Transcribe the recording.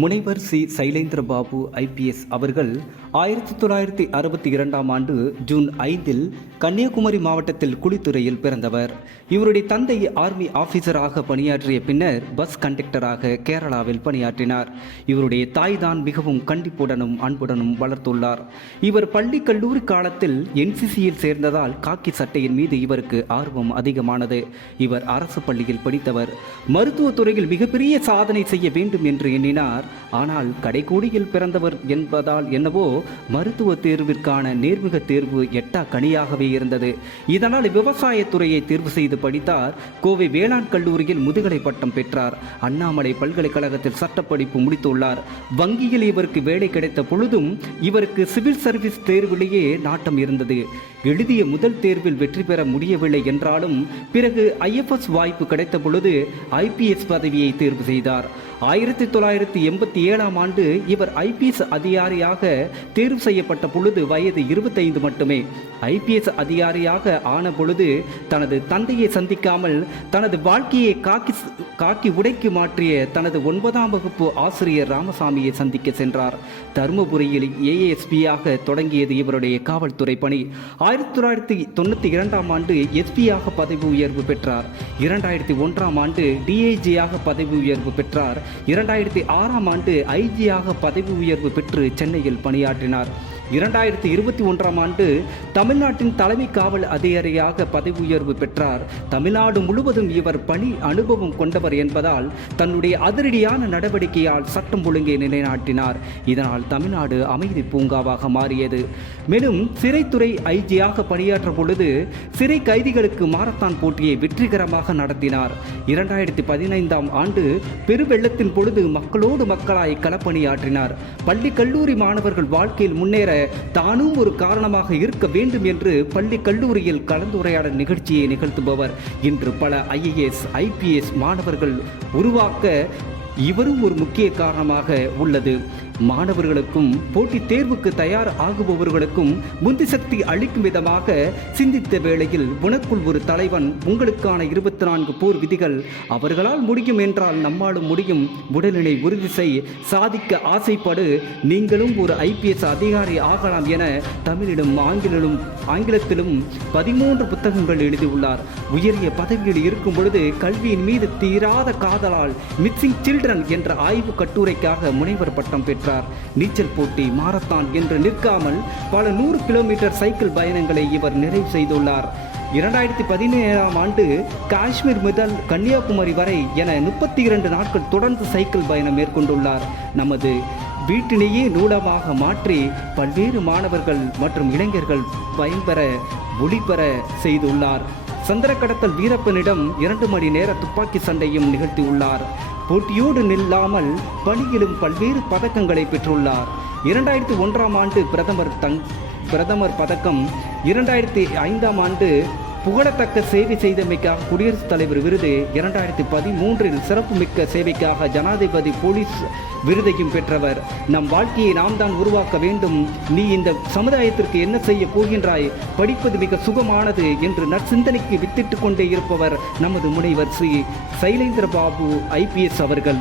முனைவர் C Sailendra Babu IPS அவர்கள் 1962ஆம் ஆண்டு ஜூன் 5இல் கன்னியாகுமரி மாவட்டத்தில் குளித்துறையில் பிறந்தவர். இவருடைய தந்தை ஆர்மி ஆபீசராக பணியாற்றிய பின்னர் பஸ் கண்டக்டராக கேரளாவில் பணியாற்றினார். இவருடைய தாய் தான் மிகவும் கண்டிப்புடனும் அன்புடனும் வளர்த்துள்ளார். இவர் பள்ளி கல்லூரி காலத்தில் என்சிசியில் சேர்ந்ததால் காக்கி சட்டையின் மீது இவருக்கு ஆர்வம் அதிகமானது. இவர் அரசு பள்ளியில் படித்தவர். மருத்துவத்துறையில் மிகப்பெரிய சாதனை செய்ய வேண்டும் என்று எண்ணினார். ஆனால் கடைக்கோடியில் பிறந்தவர் என்பதால் என்னவோ மருத்துவ தேர்விற்கான நேர்முக தேர்வு எட்டா கனியாகவே இருந்தது. இதனால் விவசாயத்துறையை தேர்வு செய்து படித்தார். கோவை வேளாண் கல்லூரியில் முதுகலை பட்டம் பெற்றார். அண்ணாமலை பல்கலைக்கழகத்தில் சட்டப்படிப்பு முடித்துள்ளார். வங்கியில் இவருக்கு வேலை கிடைத்த பொழுதும் இவருக்கு சிவில் சர்வீஸ் தேர்விலேயே நாட்டம் இருந்தது. எழுதிய முதல் தேர்வில் வெற்றி பெற முடியவில்லை என்றாலும் பிறகு ஐஎஃப்எஸ் வாய்ப்பு கிடைத்த பொழுது ஐபிஎஸ் பதவியை தேர்வு செய்தார். 1987ஆம் ஆண்டு இவர் ஐபிஎஸ் அதிகாரியாக தேர்வு செய்யப்பட்ட பொழுது வயது 25 மட்டுமே. ஐபிஎஸ் அதிகாரியாக ஆன பொழுது தனது தந்தையை சந்திக்காமல் தனது வாழ்க்கையை காக்கி உடைக்கு மாற்றிய தனது 9ஆம் வகுப்பு ஆசிரியர் ராமசாமியை சந்திக்க சென்றார். தருமபுரியில் ஏஎஸ்பியாக தொடங்கியது இவருடைய காவல்துறை பணி. 1992ஆம் ஆண்டு எஸ்பியாக பதவி உயர்வு பெற்றார். 2001ஆம் ஆண்டு டிஐஜியாக பதவி உயர்வு பெற்றார். 2006ஆம் ஆண்டு ஐஜியாக பதவி உயர்வு பெற்று சென்னையில் பணியாற்றினார். 2021ஆம் ஆண்டு தமிழ்நாட்டின் தலைமை காவல் அதிகாரியாக பதவி உயர்வு பெற்றார். தமிழ்நாடு முழுவதும் இவர் பணி அனுபவம் கொண்டவர் என்பதால் தன்னுடைய அதிரடியான நடவடிக்கையால் சட்டம் ஒழுங்கை நிலைநாட்டினார். இதனால் தமிழ்நாடு அமைதி பூங்காவாக மாறியது. மேலும் சிறைத்துறை ஐஜியாக பணியாற்ற பொழுது சிறை கைதிகளுக்கு மாரத்தான் போட்டியை வெற்றிகரமாக நடத்தினார். 2015ஆம் ஆண்டு பெருவெள்ளத்தின் பொழுது மக்களோடு மக்களாய் களப்பணியாற்றினார். பள்ளி கல்லூரி மாணவர்கள் வாழ்க்கையில் முன்னேற தானும் ஒரு காரணமாக இருக்க வேண்டும் என்று பள்ளி கல்லூரியில் கலந்துரையாடல் நிகழ்ச்சியை நிகழ்த்துபவர். இன்று பல ஐஏஎஸ் ஐபிஎஸ் மாணவர்கள் உருவாக்க இவரும் ஒரு முக்கிய காரணமாக உள்ளது. மாணவர்களுக்கும் போட்டித் தேர்வுக்கு தயார் ஆகுபவர்களுக்கும் முந்தி சக்தி அளிக்கும் விதமாக சிந்தித்த வேளையில் உனக்குள் ஒரு தலைவன், உங்களுக்கான 24 போர் விதிகள், அவர்களால் முடியும் என்றால் நம்மாலும் முடியும், உடல்நிலை உறுதி செய், சாதிக்க ஆசைப்படு, நீங்களும் ஒரு ஐபிஎஸ் அதிகாரி ஆகலாம் என தமிழிலும் ஆங்கிலத்திலும் 13 புத்தகங்கள் எழுதியுள்ளார். உயரிய பதவியில் இருக்கும் பொழுது கல்வியின் மீது தீராத காதலால் மிஸ்ஸிங் சில்ட்ரன் என்ற ஆய்வு கட்டுரைக்காக முனைவர் பட்டம் பெற்றார். நீச்சல் போட்டி, மாரத்தான் என்று நிற்காமல் பல 100 கிலோமீட்டர் சைக்கிள் பயணங்களை இவர் நிறைவு செய்துள்ளார். 2017ஆம் ஆண்டு காஷ்மீர் முதல் கன்னியாகுமரி வரை என 32 நாட்கள் தொடர்ந்து சைக்கிள் பயணம் மேற்கொண்டுள்ளார். நமது வீட்டிலேயே நூலகமாக மாற்றி பல்வேறு மாணவர்கள் மற்றும் இளைஞர்கள் பயன்பெற ஒளிபெற செய்துள்ளார். சந்திர கடத்தல் வீரப்பனிடம் 2 மணி நேர துப்பாக்கி சண்டையும் நிகழ்த்தியுள்ளார். போட்டியோடு நில்லாமல் பணியிலும் பல்வேறு பதக்கங்களை பெற்றுள்ளார். 2001ஆம் ஆண்டு பிரதமர் பதக்கம், 2005ஆம் ஆண்டு புகழத்தக்க சேவை செய்தமைக்காக குடியரசுத் தலைவர் விருது, 2013இல் சிறப்புமிக்க சேவைக்காக ஜனாதிபதி போலீஸ் விருதையும் பெற்றவர். நம் வாழ்க்கையை நாம் தான் உருவாக்க வேண்டும். நீ இந்த சமுதாயத்திற்கு என்ன செய்ய போகின்றாய்? படிப்பது மிக சுகமானது என்று நற்சிந்தனைக்கு வித்திட்டு கொண்டே இருப்பவர் நமது முனைவர் ஸ்ரீ சைலேந்திர பாபு ஐபிஎஸ் அவர்கள்.